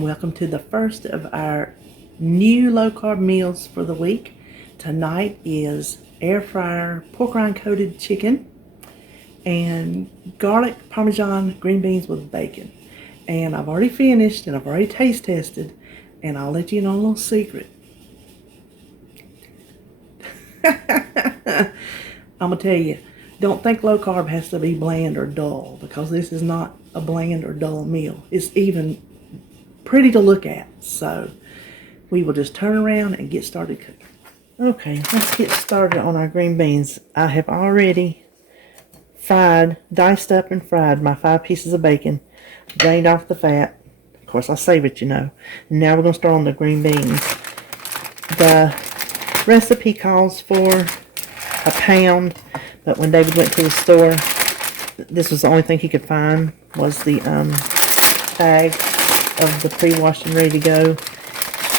and welcome to the first of our new low-carb meals for the week. Tonight is air fryer pork rind coated chicken and garlic Parmesan green beans with bacon. And I've already finished and I've already taste tested, and I'll let you know a little secret. I'm gonna tell you, don't think low carb has to be bland or dull, because this is not a bland or dull meal. It's even pretty to look at. So we will just turn around and get started cooking. Okay, let's get started on our green beans. I have already diced up and fried my 5 pieces of bacon, drained off the fat. Of course, I save it, you know. And now we're going to start on the green beans. The recipe calls for a pound, but when David went to the store, this was the only thing he could find, was the bag of the pre-washed and ready to go.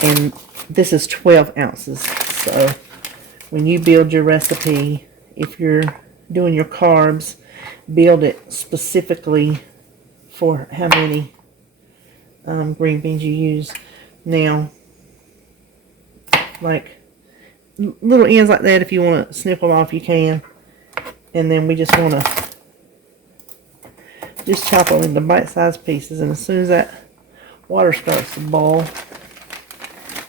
And this is 12 ounces. So when you build your recipe, if you're doing your carbs, build it specifically for how many green beans you use. Now, like little ends like that, if you want to snip them off, you can. And then we just want to just chop them into bite-sized pieces. And as soon as that water starts to boil,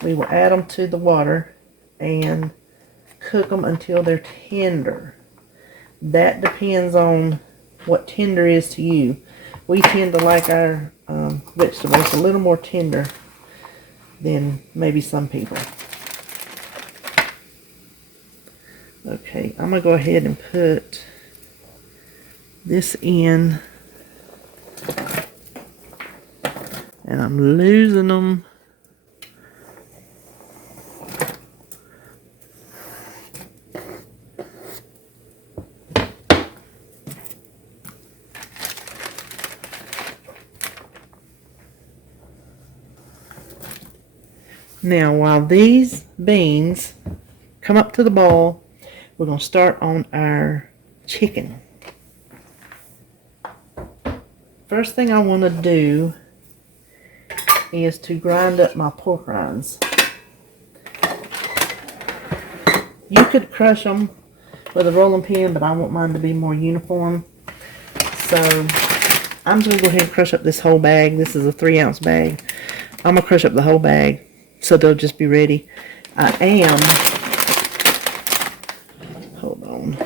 we will add them to the water and cook them until they're tender. That depends on what tender is to you. We tend to like our vegetables a little more tender than maybe some people. Okay, I'm going to go ahead and put this in. And I'm losing them. Now, while these beans come up to the boil, we're going to start on our chicken. First thing I want to do is to grind up my pork rinds. You could crush them with a rolling pin, but I want mine to be more uniform. So I'm just going to go ahead and crush up this whole bag. This is a 3-ounce bag. I'm going to crush up the whole bag so they'll just be ready. Hold on.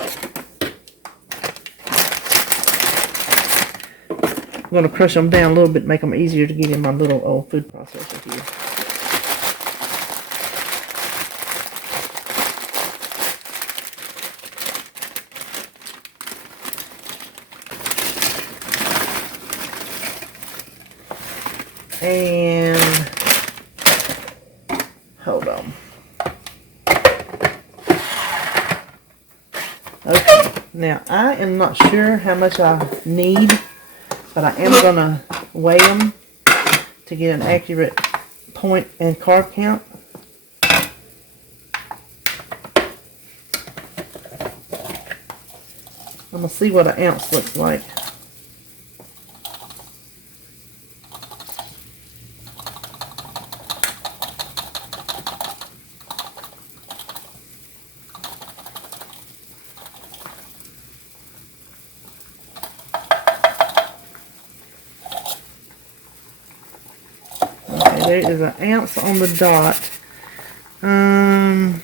I'm going to crush them down a little bit, make them easier to get in my little old food processor here. And hold on. Okay, now I am not sure how much I need, but I am going to weigh them to get an accurate point and carb count. I'm going to see what an ounce looks like. There is an ounce on the dot. I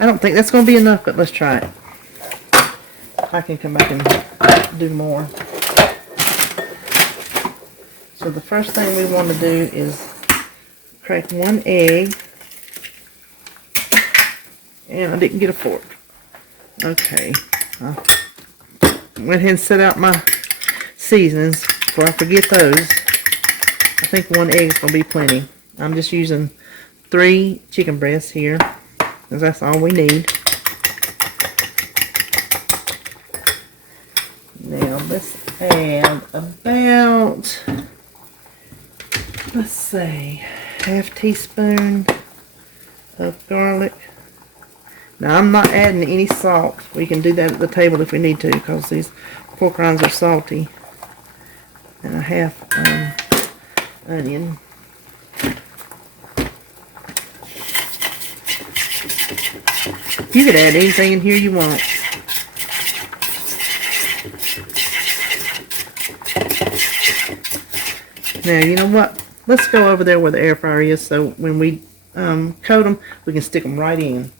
don't think that's going to be enough, but let's try it. I can come back and do more. So the first thing we want to do is crack 1 egg. And I didn't get a fork. Okay. I went ahead and set out my seasonings before I forget those. I think 1 egg is going to be plenty. I'm just using 3 chicken breasts here, because that's all we need. Now let's add about, let's say, 1/2 teaspoon of garlic. Now I'm not adding any salt. We can do that at the table if we need to, because these pork rinds are salty. And 1/2 onion. You could add anything in here you want. Now, you know what? Let's go over there where the air fryer is, so when we coat them, we can stick them right in.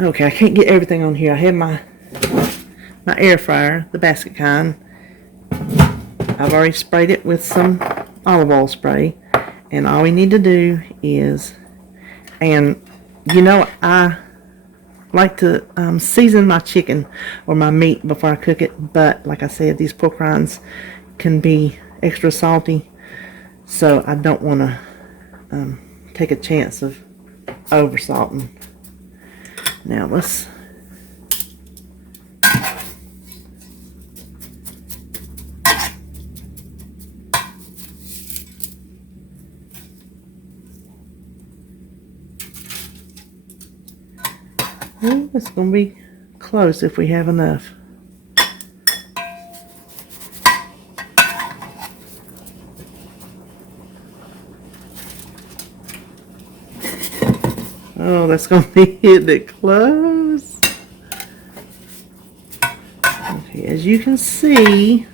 Okay, I can't get everything on here. I have my air fryer, the basket kind. I've already sprayed it with some olive oil spray, and all we need to do is, and you know, I like to season my chicken or my meat before I cook it, but like I said, these pork rinds can be extra salty, so I don't want to take a chance of over salting. Now let's it's going to be close if we have enough. Oh, that's going to be hitting it close. Okay, as you can see,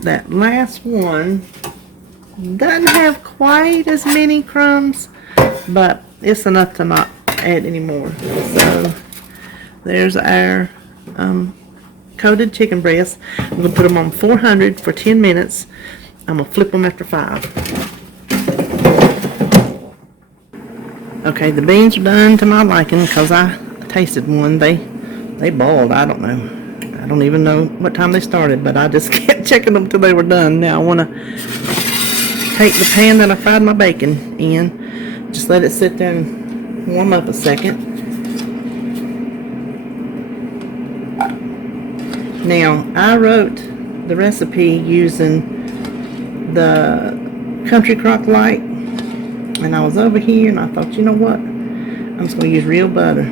that last one doesn't have quite as many crumbs, but it's enough to not add any more. So there's our coated chicken breasts. I'm going to put them on 400 for 10 minutes. I'm going to flip them after 5. Okay, the beans are done to my liking because I tasted one. They boiled. I don't know. I don't even know what time they started, but I just kept checking them till they were done. Now I want to take the pan that I fried my bacon in, just let it sit there and warm up a second. Now, I wrote the recipe using the Country Crock Light, and I was over here and I thought, you know what, I'm just going to use real butter.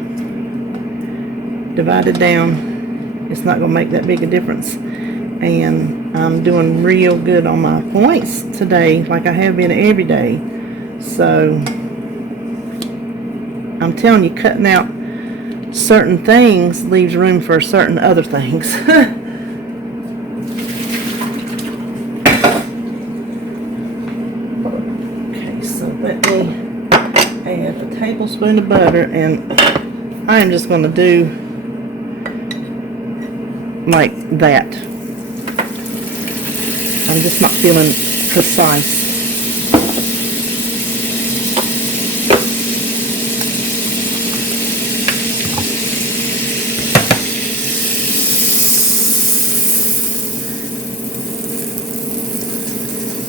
Divided down, it's not going to make that big a difference. And I'm doing real good on my points today, like I have been every day. So I'm telling you, cutting out certain things leaves room for certain other things. Okay, so let me add a tablespoon of butter, and I am just going to do like that. I'm just not feeling precise.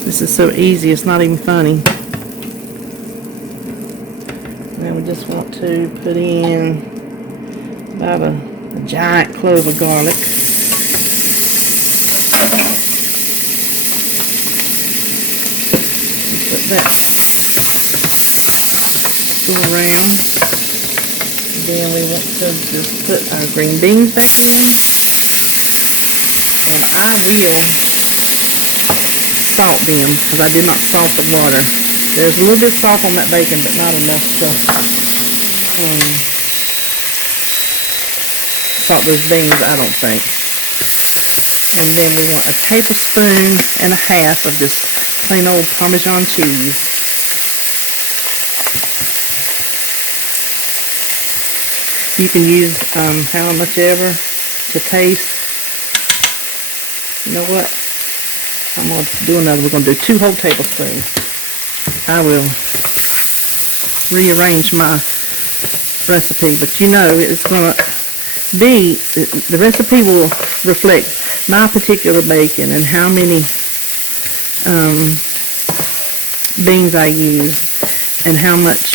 This is so easy, it's not even funny. Now we just want to put in about a giant clove of garlic. Put that go around. Then we want to just put our green beans back in. And I will salt them because I did not salt the water. There's a little bit of salt on that bacon, but not enough to salt those beans, I don't think. And then we want a tablespoon and a half of this plain old Parmesan cheese. You can use how much ever to taste. You know what? I'm going to do another. We're going to do 2 whole tablespoons. I will rearrange my recipe, but you know it's going to be, the recipe will reflect my particular bacon and how many beans I use and how much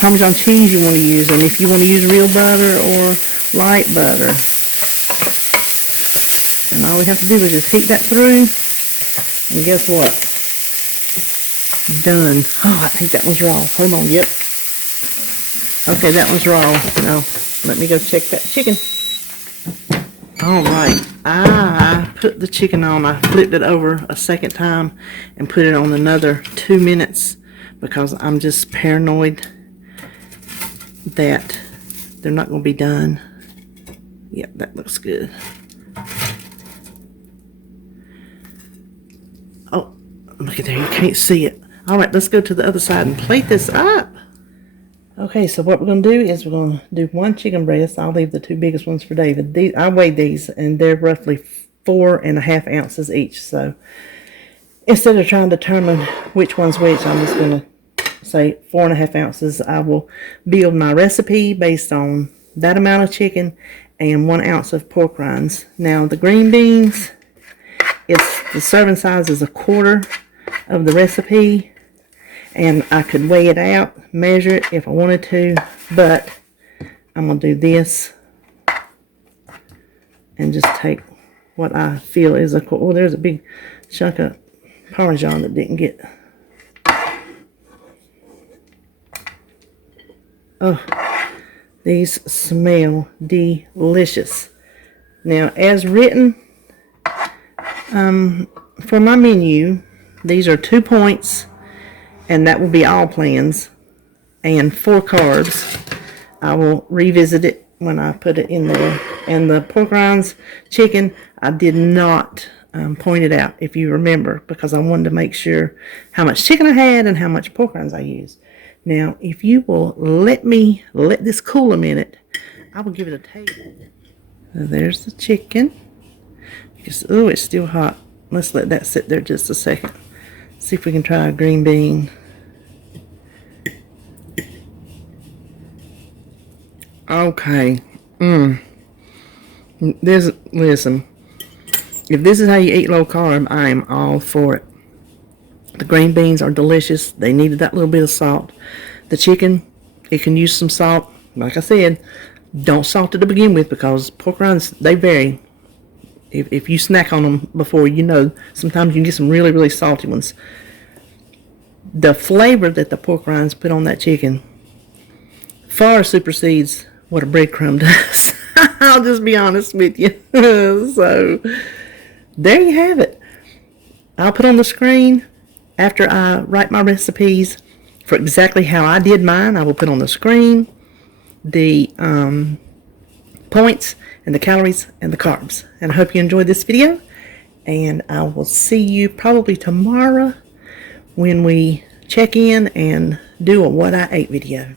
Parmesan cheese you want to use, and if you want to use real butter or light butter. And all we have to do is just heat that through, and guess what? Done. Oh, I think that was raw. Hold on, yep. Okay, that one's raw. Now, let me go check that chicken. Alright, I put the chicken on. I flipped it over a second time and put it on another 2 minutes because I'm just paranoid that they're not going to be done. Yep, that looks good. Oh, look at there. You can't see it. All right, let's go to the other side and plate this up. Okay, so what we're going to do is we're going to do 1 chicken breast. I'll leave the 2 biggest ones for David. I weighed these, and they're roughly 4.5 ounces each. So instead of trying to determine which one's which, I'm just going to say 4.5 ounces. I will build my recipe based on that amount of chicken and 1 ounce of pork rinds. Now the green beans, the serving size is 1/4 of the recipe, and I could weigh it out, measure it if I wanted to, but I'm going to do this and just take what I feel is oh, there's a big chunk of Parmesan that didn't get. Oh, these smell delicious. Now, as written for my menu, these are 2 points, and that will be all plans, and 4 carbs. I will revisit it when I put it in there. And the pork rinds chicken, I did not point it out, if you remember, because I wanted to make sure how much chicken I had and how much pork rinds I used. Now, if you will let this cool a minute, I will give it a taste. There's the chicken. Oh, it's still hot. Let's let that sit there just a second. See if we can try a green bean. Okay. Listen. If this is how you eat low carb, I am all for it. The green beans are delicious. They needed that little bit of salt. The chicken, it can use some salt. Like I said, don't salt it to begin with because pork rinds, they vary. If you snack on them before, you know, sometimes you can get some really, really salty ones. The flavor that the pork rinds put on that chicken far supersedes what a breadcrumb does. I'll just be honest with you. So, there you have it. I'll put on the screen, after I write my recipes for exactly how I did mine, I will put on the screen the points and the calories and the carbs. And I hope you enjoyed this video. And I will see you probably tomorrow when we check in and do a what I ate video.